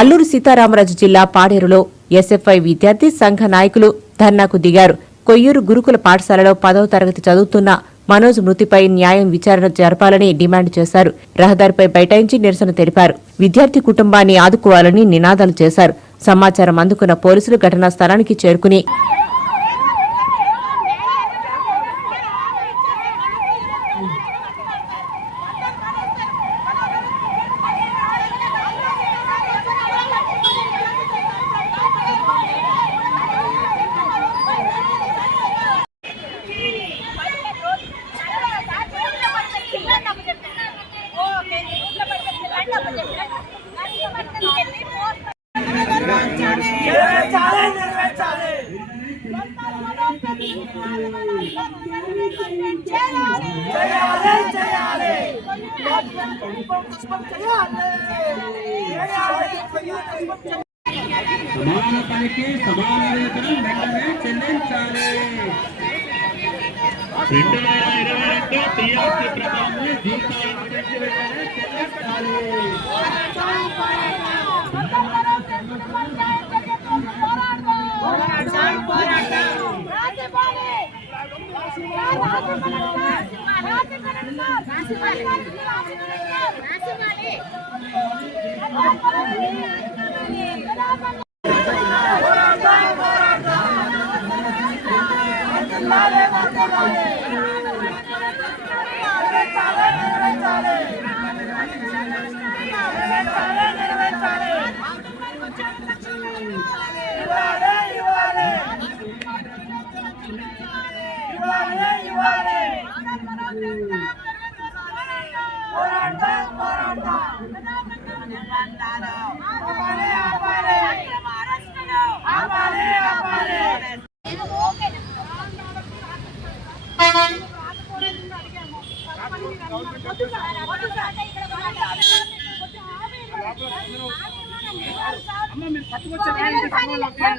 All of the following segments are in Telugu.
అల్లూరు సీతారామరాజు జిల్లా పాడేరులో ఎస్ఎఫ్ఐ విద్యార్థి సంఘ నాయకులు ధర్నాకు దిగారు. కొయ్యూరు గురుకుల పాఠశాలలో పదవ తరగతి చదువుతున్న మనోజ్ మృతిపై న్యాయం విచారణ జరపాలని డిమాండ్ చేశారు. రహదారిపై బైఠాయించి నిరసన తెలిపారు. విద్యార్థి కుటుంబాన్ని ఆదుకోవాలని నినాదాలు చేశారు. సమాచారం అందుకున్న పోలీసులు ఘటనా స్థలానికి చేరుకుని సమాన పనికి సమాన వేతనం వెంటనే చెల్లించాలి రెండు వేల ఇరవై రెండు టీఆర్సీ ప్రకారం జీతాలను పెంచి వెంటనే చెల్లించాలి నా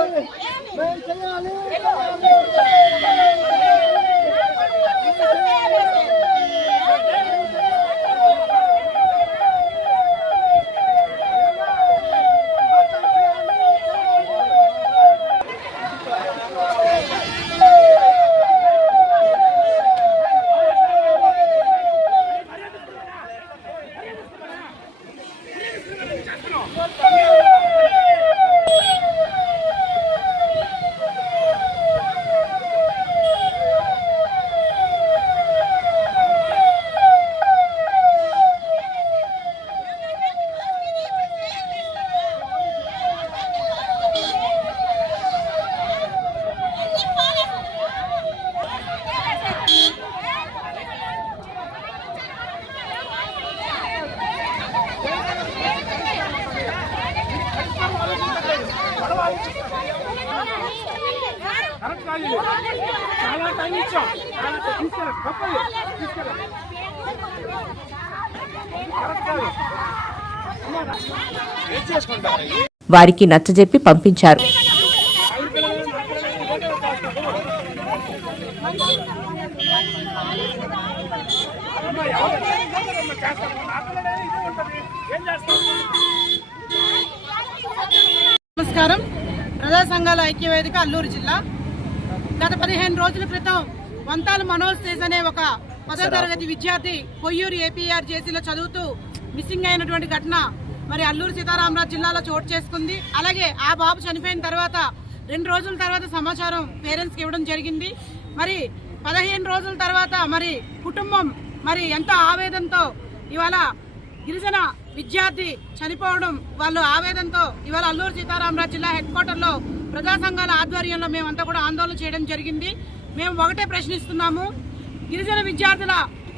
కరెక్ట్ వారికి నచ్చజెప్పి పంపించారు. నమస్కారం. ప్రజా సంఘాల ఐక్యవేదిక అల్లూరు జిల్లా. గత పదిహేను రోజుల క్రితం వంతాల మనోజ్ తేజ్ అనే ఒక పదో తరగతి విద్యార్థి కొయ్యూరు ఏపీఆర్ జేసీలో చదువుతూ మిస్సింగ్ అయినటువంటి ఘటన మరి అల్లూరు సీతారామరాజు జిల్లాలో చోటు చేసుకుంది. అలాగే ఆ బాబు చనిపోయిన తర్వాత రెండు రోజుల తర్వాత సమాచారం పేరెంట్స్కి ఇవ్వడం జరిగింది. మరి పదిహేను రోజుల తర్వాత మరి కుటుంబం మరి ఎంతో ఆవేదనతో ఇవాళ గిరిజన విద్యార్థి చనిపోవడం వాళ్ళు ఆవేదనతో ఇవాళ అల్లూరు సీతారామరాజు జిల్లా హెడ్ క్వార్టర్లో ప్రజా సంఘాల ఆధ్వర్యంలో మేమంతా కూడా ఆందోళన చేయడం జరిగింది. మేము ఒకటే ప్రశ్నిస్తున్నాము. గిరిజన విద్యార్థుల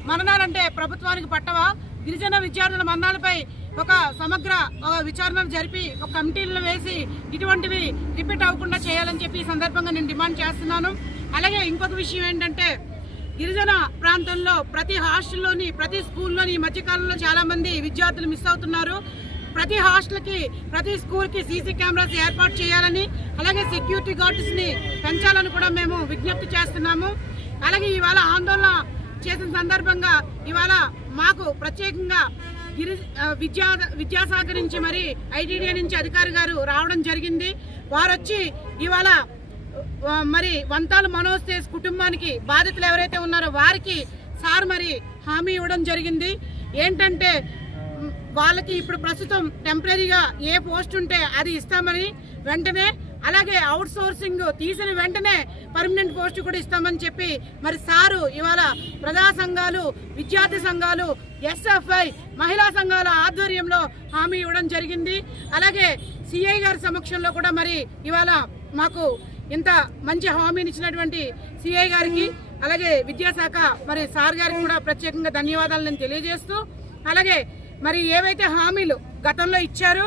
మరణాలంటే ప్రభుత్వానికి పట్టవా? గిరిజన విద్యార్థుల మరణాలపై ఒక సమగ్ర ఒక విచారణ జరిపి ఒక కమిటీలను వేసి ఇటువంటివి రిపీట్ అవ్వకుండా చేయాలని చెప్పి ఈ సందర్భంగా నేను డిమాండ్ చేస్తున్నాను. అలాగే ఇంకొక విషయం ఏంటంటే గిరిజన ప్రాంతంలో ప్రతి హాస్టల్లోని ప్రతి స్కూల్లోని ఈ మధ్యకాలంలో చాలామంది విద్యార్థులు మిస్ అవుతున్నారు. ప్రతి హాస్టల్కి ప్రతి స్కూల్కి సీసీ కెమెరాస్ ఏర్పాటు చేయాలని అలాగే సెక్యూరిటీ గార్డ్స్ని పెంచాలని కూడా మేము విజ్ఞప్తి చేస్తున్నాము. అలాగే ఇవాళ ఆందోళన చేసిన సందర్భంగా ఇవాళ మాకు ప్రత్యేకంగా గిరి విద్యా విద్యాశాఖ నుంచి మరి ఐటీడీఏ నుంచి అధికారి గారు రావడం జరిగింది. వారు వచ్చి ఇవాళ మరి వంతాలు మనోజ్ తేజ్ కుటుంబానికి బాధితులు ఎవరైతే ఉన్నారో వారికి సార్ మరి హామీ ఇవ్వడం జరిగింది. ఏంటంటే వాళ్ళకి ఇప్పుడు ప్రస్తుతం టెంపరీగా ఏ పోస్ట్ ఉంటే అది ఇస్తామని వెంటనే అలాగే అవుట్ సోర్సింగ్ తీసిన వెంటనే పర్మనెంట్ పోస్ట్ కూడా ఇస్తామని చెప్పి మరి సారు ఇవాళ ప్రజా సంఘాలు విద్యార్థి సంఘాలు ఎస్ఎఫ్ఐ మహిళా సంఘాల ఆధ్వర్యంలో హామీ ఇవ్వడం జరిగింది. అలాగే సిఐ గారి సమక్షంలో కూడా మరి ఇవాళ మాకు ఇంత మంచి హామీని ఇచ్చినటువంటి సిఐ గారికి అలాగే విద్యాశాఖ మరి సార్ గారికి కూడా ప్రత్యేకంగా ధన్యవాదాలు నేను తెలియజేస్తూ అలాగే మరి ఏవైతే హామీలు గతంలో ఇచ్చారో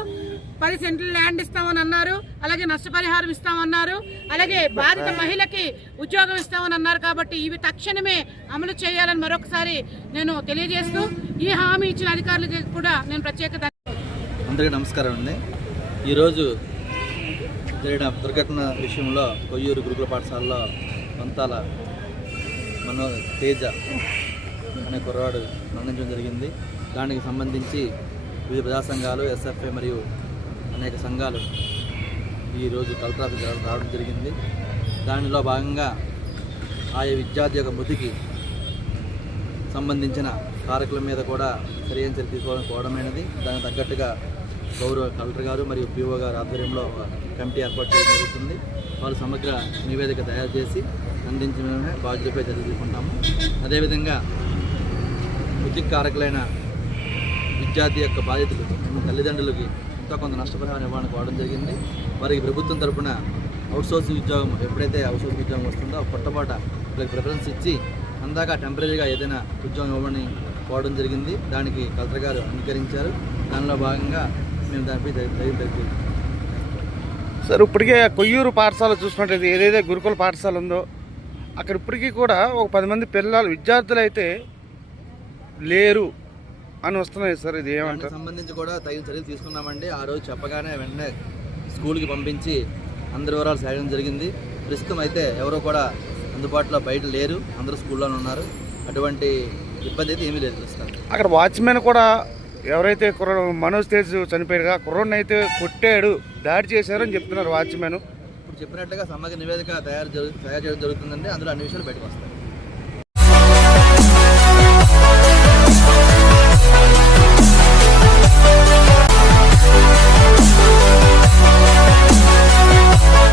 పది సెంట్లు ల్యాండ్ ఇస్తామని అన్నారు అలాగే నష్టపరిహారం ఇస్తామన్నారు అలాగే బాధిత మహిళకి ఉద్యోగం ఇస్తామని అన్నారు కాబట్టి ఇవి తక్షణమే అమలు చేయాలని మరొకసారి నేను తెలియజేస్తూ ఈ హామీ ఇచ్చిన అధికారులకి కూడా నేను ప్రత్యేక అందరికీ నమస్కారం అండి. ఈరోజు జరిగిన దుర్ఘటన విషయంలో కొయ్యూరు గురుకుల పాఠశాలలో వంతాల మనో తేజ అనే కుర్రాడు మరణించడం జరిగింది. దానికి సంబంధించి వివిధ ప్రజా సంఘాలు ఎస్ఎఫ్ఐ మరియు అనేక సంఘాలు ఈరోజు కలెక్టర్ రావడం జరిగింది. దానిలో భాగంగా ఆయా విద్యార్థి యొక్క మృతికి సంబంధించిన కారకుల మీద కూడా సరైన చర్య తీసుకోవడం కోవడమైనది దానికి తగ్గట్టుగా గౌరవ కలెక్టర్ గారు మరియు పిఓ గారు ఆధ్వర్యంలో కమిటీ ఏర్పాటు చేయడం జరుగుతుంది. వాళ్ళు సమగ్ర నివేదిక తయారు చేసి అందించడమే బాధ్యతపై చర్య తీసుకుంటాము అదేవిధంగా మృతికి కారకులైన విద్యార్థి యొక్క బాధితులు తల్లిదండ్రులకి ఎంతో కొంత నష్టపరిహారం ఇవ్వడానికి వాడడం జరిగింది. వారికి ప్రభుత్వం తరపున అవుట్సోర్సింగ్ ఉద్యోగం ఎప్పుడైతే అవుట్సోర్సింగ్ ఉద్యోగం వస్తుందో పొట్టపాట వీళ్ళకి ప్రిఫరెన్స్ ఇచ్చి అందాక టెంపరీగా ఏదైనా ఉద్యోగం ఇవ్వమని కోవడం జరిగింది. దానికి కలెక్టర్ గారు అంగీకరించారు. దానిలో భాగంగా సార్ ఇప్పటికే కొయ్యూరు పాఠశాల చూసుకున్నట్లయితే ఏదైతే గురుకుల పాఠశాల ఉందో అక్కడ ఇప్పటికీ కూడా ఒక పది మంది పిల్లలు విద్యార్థులు అయితే లేరు అని వస్తున్నాయి సార్ ఇది ఏమంటారు? సంబంధించి కూడా తగిన చర్యలు తీసుకున్నామండి. ఆ రోజు చెప్పగానే వెంటనే స్కూల్కి పంపించి అందరి వివరాలు సేయడం జరిగింది. ప్రస్తుతం అయితే ఎవరో కూడా అందుబాటులో బయట లేరు. అందరూ స్కూల్లోనే ఉన్నారు. అటువంటి ఇబ్బంది అయితే ఏమీ లేదు ప్రస్తుతం అక్కడ వాచ్మెన్ కూడా ఎవరైతే కుర్ర మనోజ్ తేజ్ చనిపోయాడుగా కుర్రోడ్ని అయితే కొట్టాడు దాడి చేశారని చెప్తున్నారు వాచ్మెన్. ఇప్పుడు చెప్పినట్లుగా సమగ్ర నివేదిక తయారు తయారు చేయడం జరుగుతుందండి అందులో అన్ని విషయాలు బయటకు వస్తాయి.